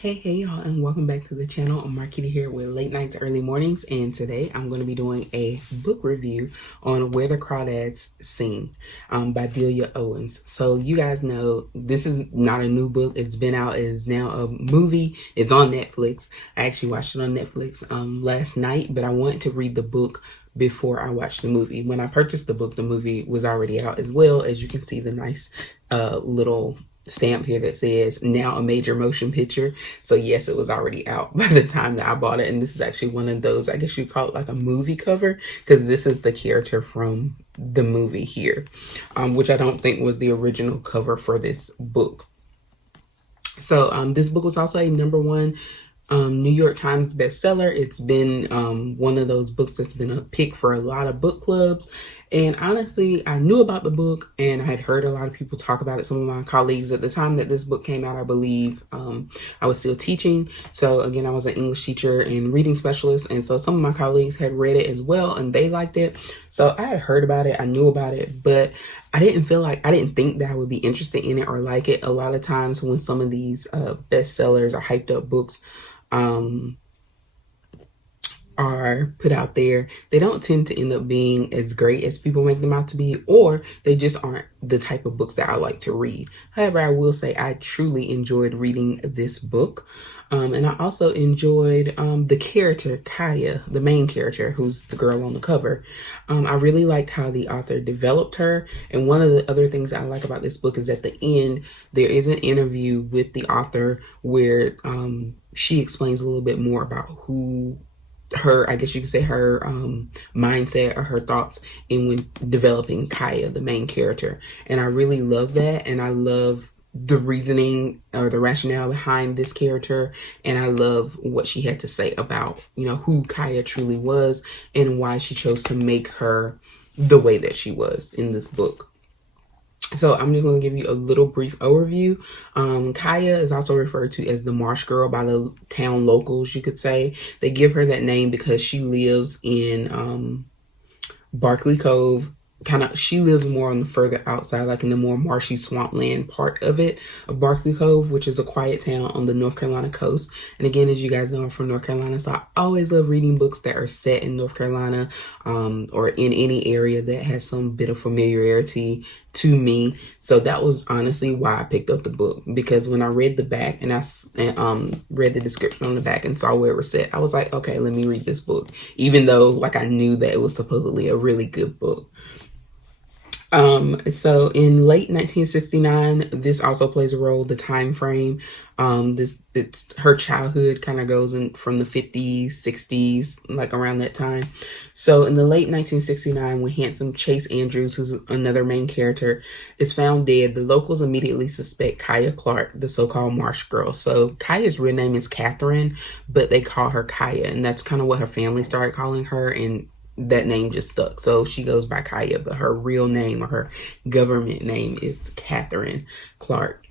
Hey y'all, and welcome back to the channel. I'm Marquita here with Late Nights, Early Mornings, and today I'm going to be doing a book review on Where the Crawdads Sing by Delia Owens. So you guys know this is not a new book. It's been out. It is now a movie. It's on Netflix. I actually watched it on Netflix last night, but I wanted to read the book before I watched the movie. When I purchased the book, the movie was already out as well. As you can see, the nice little stamp here that says now a major motion picture. So yes, it was already out by the time that I bought it. And this is actually one of those, I guess you call it like a movie cover, because this is the character from the movie here, which I don't think was the original cover for this book. So this book was also a #1 New York Times bestseller. It's been one of those books that's been a pick for a lot of book clubs. And honestly, I knew about the book and I had heard a lot of people talk about it. Some of my colleagues at the time that this book came out, I believe I was still teaching. So again, I was an English teacher and reading specialist. And so some of my colleagues had read it as well and they liked it. So I had heard about it. I knew about it, but I didn't think that I would be interested in it or like it. A lot of times when some of these bestsellers or hyped up books are put out there, they don't tend to end up being as great as people make them out to be, or they just aren't the type of books that I like to read. However, I will say I truly enjoyed reading this book. And I also enjoyed the character, Kaya, the main character, who's the girl on the cover. I really liked how the author developed her. And one of the other things I like about this book is at the end, there is an interview with the author where she explains a little bit more about who her, I guess you could say her mindset or her thoughts in when developing Kaya, the main character. And I really love that. And I love the reasoning or the rationale behind this character. And I love what she had to say about, you know, who Kaya truly was and why she chose to make her the way that she was in this book. So I'm just going to give you a little brief overview. Kaya is also referred to as the Marsh Girl by the town locals, you could say. They give her that name because she lives in Barkley Cove. She lives more on the further outside, like in the more marshy swampland part of it, of Barkley Cove, which is a quiet town on the North Carolina coast. And again, as you guys know, I'm from North Carolina, so I always love reading books that are set in North Carolina or in any area that has some bit of familiarity to me. So that was honestly why I picked up the book, because when I read the back and I read the description on the back and saw where it was set, I was like, okay, let me read this book, even though like I knew that it was supposedly a really good book. So in late 1969, this also plays a role, the time frame. It's her childhood kind of goes in from the 50s, 60s, like around that time. So in the late 1969, when handsome Chase Andrews, who's another main character, is found dead, the locals immediately suspect Kaya Clark, the so-called Marsh Girl. So Kaya's real name is Catherine, but they call her Kaya, and that's kind of what her family started calling her, and that name just stuck. So she goes by Kaya, but her real name or her government name is Catherine Clark.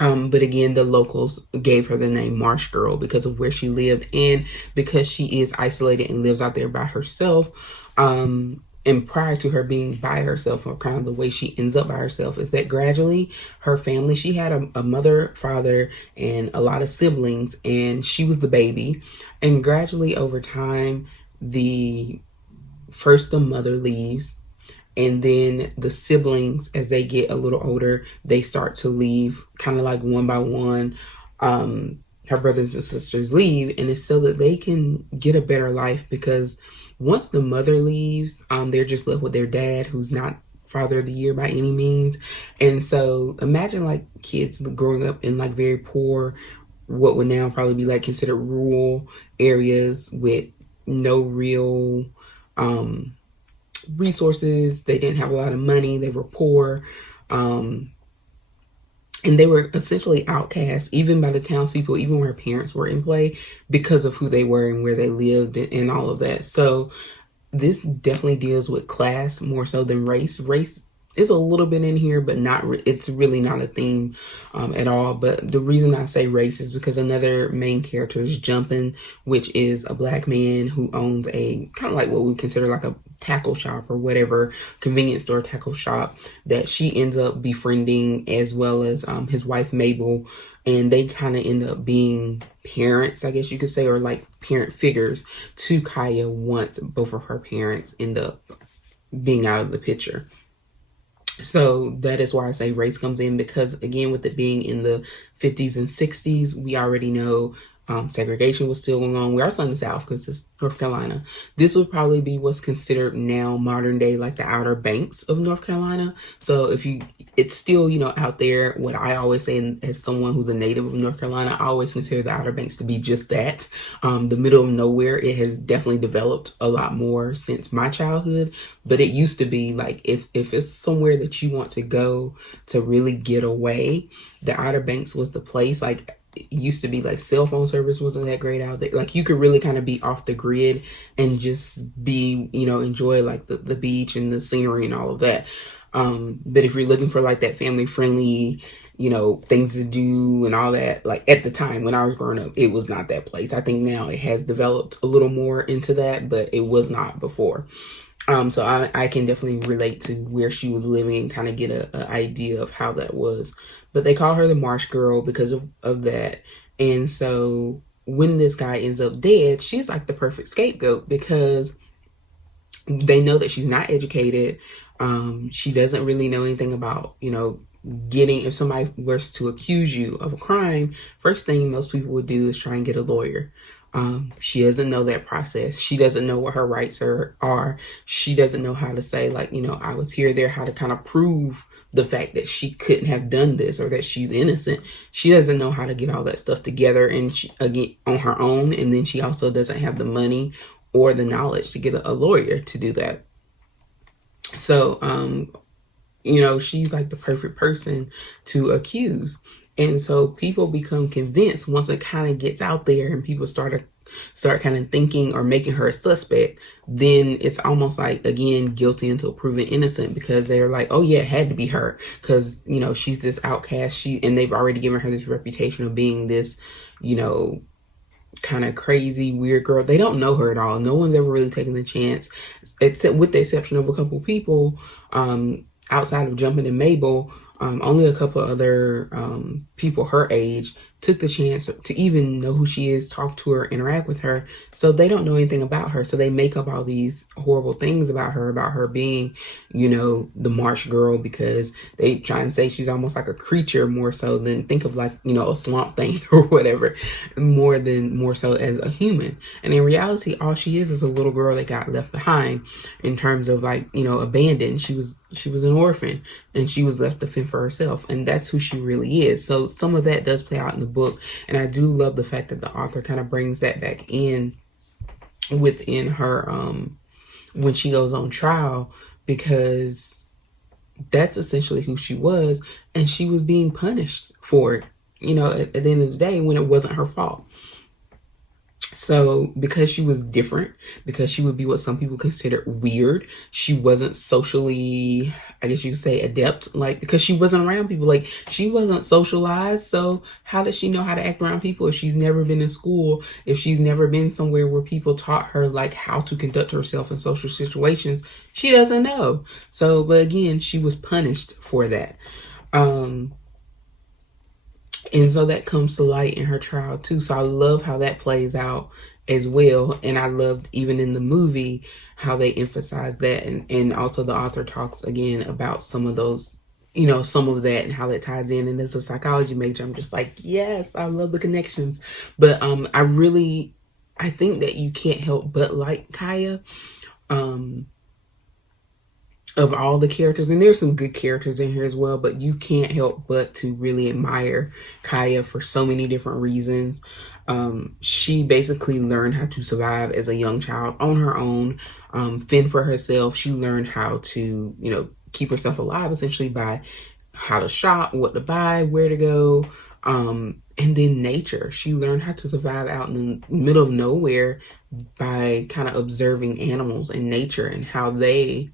But again, the locals gave her the name Marsh Girl because of where she lived and because she is isolated and lives out there by herself. And prior to her being by herself, or kind of the way she ends up by herself, is that gradually her family, she had a mother, father, and a lot of siblings, and she was the baby. And gradually over time, first the mother leaves, and then the siblings, as they get a little older, they start to leave kind of like one by one. Her brothers and sisters leave, and it's so that they can get a better life, because once the mother leaves, they're just left with their dad, who's not father of the year by any means. And so imagine like kids growing up in like very poor, what would now probably be like considered rural areas with no real resources. They didn't have a lot of money. They were poor. And they were essentially outcast, even by the townspeople, even where parents were in play, because of who they were and where they lived and all of that. So this definitely deals with class more so than race. Race it's a little bit in here, but not. It's really not a theme at all. But the reason I say race is because another main character is Jumpin', which is a black man who owns a kind of like what we consider like a tackle shop or whatever, convenience store tackle shop, that she ends up befriending, as well as his wife Mabel, and they kind of end up being parents, I guess you could say, or like parent figures to Kaya once both of her parents end up being out of the picture. So that is why I say race comes in, because again, with it being in the 50s and 60s, we already know segregation was still going on. We're also in the South because it's North Carolina. This would probably be what's considered now modern day, like the Outer Banks of North Carolina. So it's still, out there. What I always say, as someone who's a native of North Carolina, I always consider the Outer Banks to be just that, the middle of nowhere. It has definitely developed a lot more since my childhood, but it used to be like, if it's somewhere that you want to go to really get away, the Outer Banks was the place. Like, it used to be like cell phone service wasn't that great out there. Like, you could really kind of be off the grid and just be, enjoy like the beach and the scenery and all of that. But if you're looking for like that family friendly, things to do and all that, like at the time when I was growing up, it was not that place. I think now it has developed a little more into that, but it was not before. So I can definitely relate to where she was living and kind of get a idea of how that was. But they call her the Marsh Girl because of that. And so when this guy ends up dead, she's like the perfect scapegoat, because they know that she's not educated. She doesn't really know anything about, if somebody was to accuse you of a crime, first thing most people would do is try and get a lawyer. She doesn't know that process. She doesn't know what her rights are. She doesn't know how to say, like, I was here, there, how to kind of prove the fact that she couldn't have done this or that she's innocent. She doesn't know how to get all that stuff together, and she, again, on her own. And then she also doesn't have the money or the knowledge to get a lawyer to do that. So, she's like the perfect person to accuse. And so people become convinced once it kind of gets out there and people start kind of thinking or making her a suspect, then it's almost like, again, guilty until proven innocent, because they're like, oh yeah, it had to be her, because she's this outcast, and they've already given her this reputation of being this kind of crazy weird girl. They don't know her at all. No one's ever really taken the chance, except with the exception of a couple people, outside of Jumpin' and Mabel. Only a couple other people her age took the chance to even know who she is, talk to her, interact with her. So they don't know anything about her. So they make up all these horrible things about her being, the Marsh Girl, because they try and say she's almost like a creature, more so than think of like, a swamp thing or whatever, more so as a human. And in reality, all she is a little girl that got left behind, in terms of like, abandoned. She was an orphan, and she was left to fend for herself, and that's who she really is. So some of that does play out in the book, and I do love the fact that the author kind of brings that back in within her when she goes on trial, because that's essentially who she was, and she was being punished for it, at the end of the day, when it wasn't her fault. So because she was different, because she would be what some people consider weird, she wasn't socially, I guess you could say, adept, like, because she wasn't around people. Like, she wasn't socialized. So how does she know how to act around people if she's never been in school, if she's never been somewhere where people taught her like how to conduct herself in social situations? She doesn't know. So, but again, she was punished for that. And so that comes to light in her trial too. So I love how that plays out as well. And I loved, even in the movie, how they emphasize that. And also the author talks again about some of those, some of that and how that ties in. And as a psychology major, I'm just like, yes, I love the connections. But I think that you can't help but like Kaya. Of all the characters, and there's some good characters in here as well, but you can't help but to really admire Kaya for so many different reasons. She basically learned how to survive as a young child on her own, fend for herself. She learned how to, keep herself alive, essentially, by how to shop, what to buy, where to go, and then nature. She learned how to survive out in the middle of nowhere by kind of observing animals and nature and how they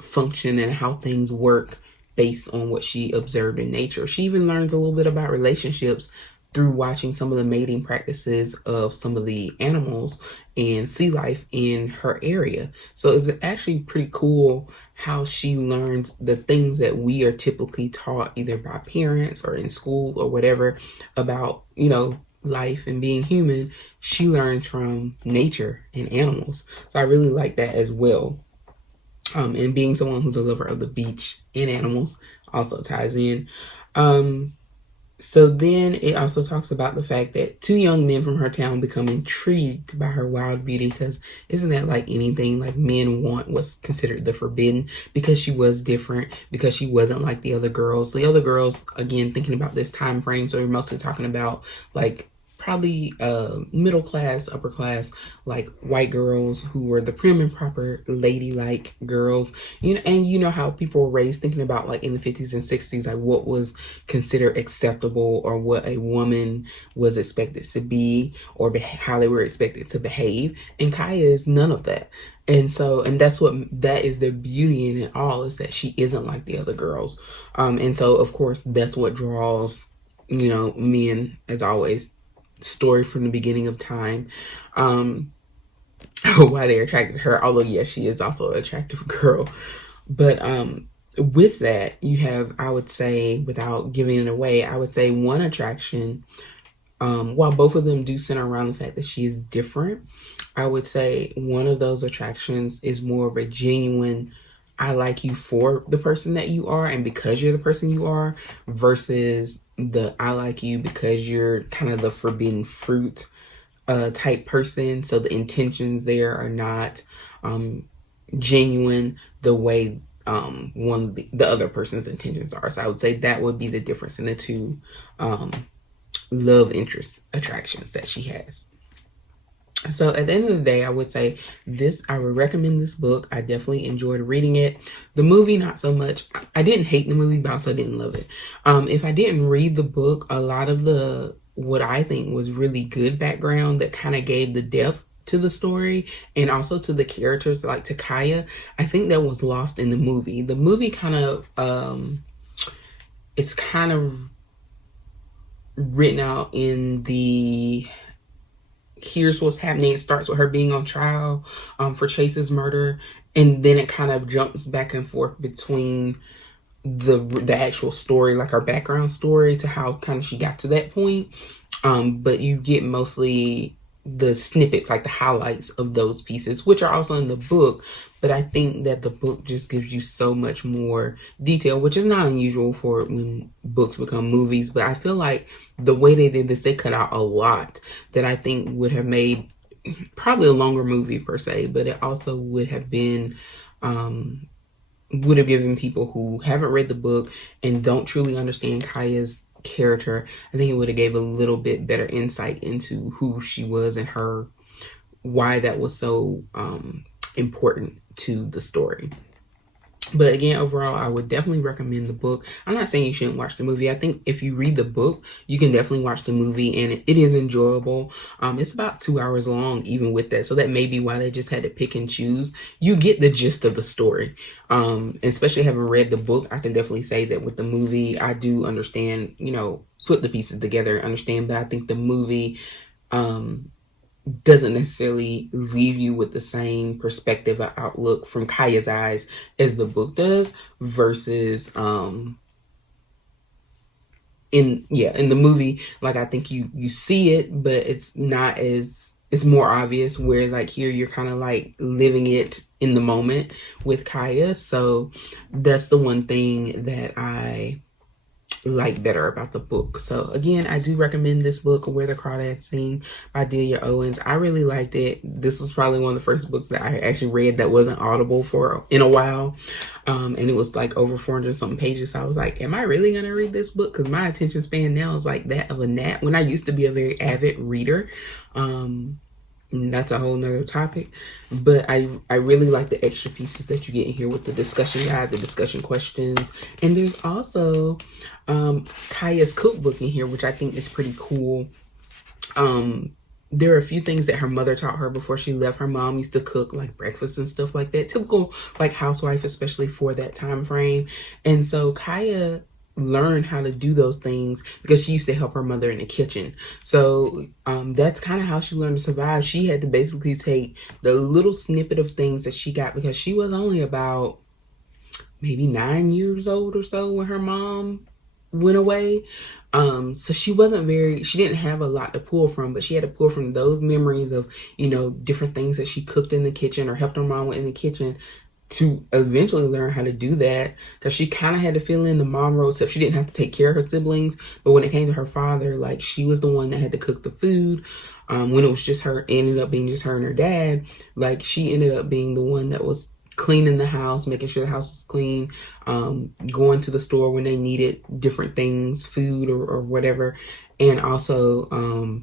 function and how things work based on what she observed in nature. She even learns a little bit about relationships through watching some of the mating practices of some of the animals and sea life in her area. So it's actually pretty cool how she learns the things that we are typically taught either by parents or in school or whatever about, life and being human. She learns from nature and animals. So I really like that as well. And being someone who's a lover of the beach and animals also ties in. So then it also talks about the fact that two young men from her town become intrigued by her wild beauty, because isn't that like anything? Like, men want what's considered the forbidden, because she was different, because she wasn't like the other girls. The other girls, again, thinking about this time frame, so we're mostly talking about like probably middle class, upper class, like white girls who were the prim and proper ladylike girls. And you know how people were raised thinking about, like, in the 50s and 60s, like what was considered acceptable or what a woman was expected to be, or how they were expected to behave. And Kaya is none of that. And that is the beauty in it all, is that she isn't like the other girls. And so of course that's what draws, men, as always. Story from the beginning of time, why they're attracted to her. Although yes, she is also an attractive girl. But with that, you have, I would say, without giving it away, I would say one attraction, while both of them do center around the fact that she is different, I would say one of those attractions is more of a genuine, I like you for the person that you are and because you're the person you are, versus the I like you because you're kind of the forbidden fruit type person. So the intentions there are not genuine the way the other person's intentions are. So I would say that would be the difference in the two love interest attractions that she has. So at the end of the day, I would say I would recommend this book. I definitely enjoyed reading it. The movie, not so much. I didn't hate the movie, but also didn't love it. If I didn't read the book, a lot of what I think was really good background that kind of gave the depth to the story and also to the characters, like to Kaya, I think that was lost in the movie. The movie kind of, it's kind of written out in the here's what's happening. It starts with her being on trial for Chase's murder, and then it kind of jumps back and forth between the actual story, like our background story, to how kind of she got to that point. But you get mostly the snippets, like the highlights of those pieces, which are also in the book. But I think that the book just gives you so much more detail, which is not unusual for when books become movies. But I feel like the way they did this, they cut out a lot that I think would have made probably a longer movie per se, but it also would have been, would have given people who haven't read the book and don't truly understand Kaya's character, I think it would have gave a little bit better insight into who she was and why that was so important to the story. But again, overall, I would definitely recommend the book. I'm not saying you shouldn't watch the movie. I think if you read the book, you can definitely watch the movie, and it is enjoyable. It's about 2 hours long, even with that. So that may be why they just had to pick and choose. You get the gist of the story. Especially having read the book, I can definitely say that with the movie, I do understand, put the pieces together and understand. But I think the movie, doesn't necessarily leave you with the same perspective or outlook from Kaya's eyes as the book does, versus in the movie, like, I think you see it, but it's more obvious, where like here you're kind of like living it in the moment with Kaya. So that's the one thing that I like better about the book. So again, I do recommend this book, Where the Crawdads Sing, by Delia Owens. I really liked it. This was probably one of the first books that I actually read that wasn't audible in a while. And it was like over 400 something pages. So I was like, am I really gonna read this book? Because my attention span now is like that of a gnat, when I used to be a very avid reader. That's a whole nother topic, but I really like the extra pieces that you get in here with the discussion guide, the discussion questions, and there's also Kaya's cookbook in here, which I think is pretty cool. there are a few things that her mother taught her before she left. Her mom used to cook like breakfast and stuff like that. Typical like housewife, especially for that time frame. And so Kaya learned how to do those things because she used to help her mother in the kitchen. So that's kind of how she learned to survive. She had to basically take the little snippet of things that she got because she was only about maybe 9 years old or so when her mom went away. So she didn't have a lot to pull from, but she had to pull from those memories of, different things that she cooked in the kitchen or helped her mom with in the kitchen to eventually learn how to do that, because she kind of had to fill in the mom role, except she didn't have to take care of her siblings. But when it came to her father, like, she was the one that had to cook the food. When it was just her, ended up being just her and her dad, like, she ended up being the one that was cleaning the house, making sure the house was clean, going to the store when they needed different things, food or whatever, and also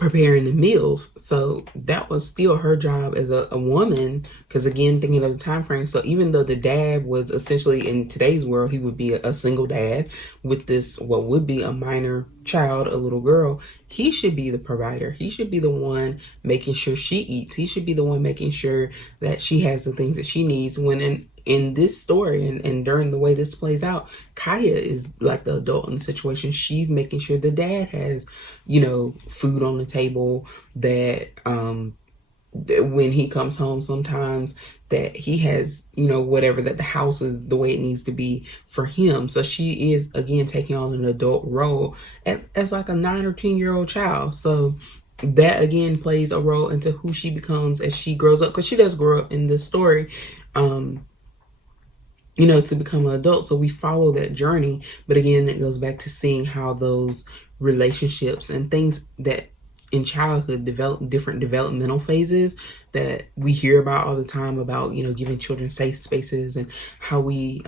preparing the meals. So that was still her job as a woman, because again, thinking of the time frame. So even though the dad was essentially, in today's world, he would be a single dad with this what would be a minor child, a little girl, he should be the provider. He should be the one making sure she eats. He should be the one making sure that she has the things that she needs. When in this story and during the way this plays out, Kaya is like the adult in the situation. She's making sure the dad has, food on the table, that when he comes home sometimes, that he has, whatever, that the house is the way it needs to be for him. So she is, again, taking on an adult role as like a 9 or 10-year-old child. So that again plays a role into who she becomes as she grows up, because she does grow up in this story, to become an adult. So we follow that journey. But again, it goes back to seeing how those relationships and things that in childhood develop different developmental phases that we hear about all the time, about, giving children safe spaces and how we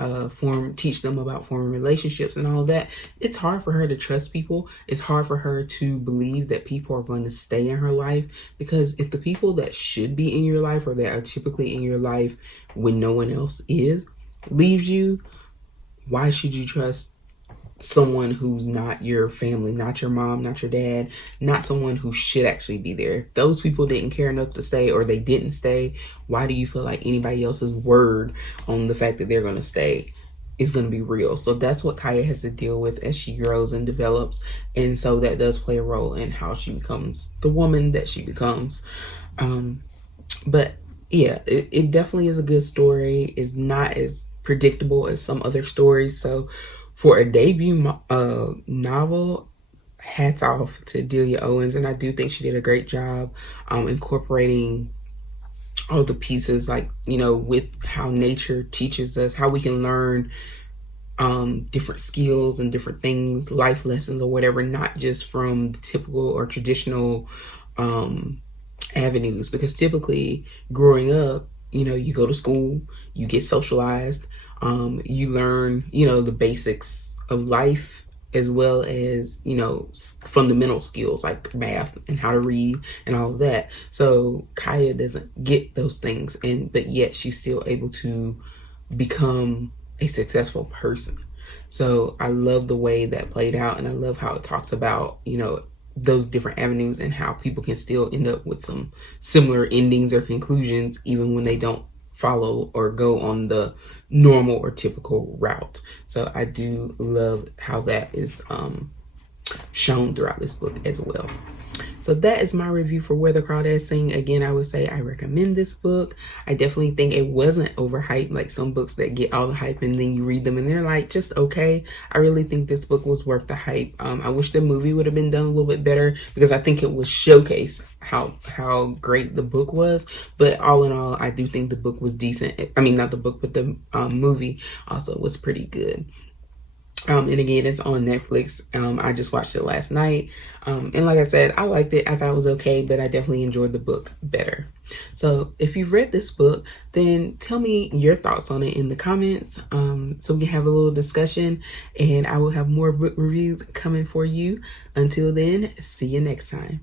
teach them about forming relationships and all of that. It's hard for her to trust people. It's hard for her to believe that people are going to stay in her life, because if the people that should be in your life, or that are typically in your life when no one else is, leaves you, why should you trust someone who's not your family, not your mom, not your dad, not someone who should actually be there? If those people didn't care enough to stay, or they didn't stay, why do you feel like anybody else's word on the fact that they're going to stay is going to be real? So that's what Kaya has to deal with as she grows and develops. And so that does play a role in how she becomes the woman that she becomes. But yeah, it definitely is a good story. It's not as predictable as some other stories. So for a debut novel, hats off to Delia Owens. And I do think she did a great job incorporating all the pieces, like, with how nature teaches us, how we can learn different skills and different things, life lessons or whatever, not just from the typical or traditional avenues. Because typically growing up, you go to school, you get socialized, you learn, the basics of life, as well as, fundamental skills like math and how to read and all of that. So Kaya doesn't get those things, but yet she's still able to become a successful person. So I love the way that played out, and I love how it talks about, those different avenues and how people can still end up with some similar endings or conclusions, even when they don't follow or go on the normal or typical route. So I do love how that is shown throughout this book as well. So that is my review for Where the Crawdads Sing. Again, I would say I recommend this book. I definitely think it wasn't overhyped like some books that get all the hype and then you read them and they're like just okay. I really think this book was worth the hype. I wish the movie would have been done a little bit better, because I think it would showcase how great the book was. But all in all, I do think the book was decent. I mean, not the book, but the movie also was pretty good. And again, it's on Netflix. I just watched it last night. And like I said, I liked it. I thought it was okay, but I definitely enjoyed the book better. So if you've read this book, then tell me your thoughts on it in the comments, so we can have a little discussion, and I will have more book reviews coming for you. Until then, see you next time.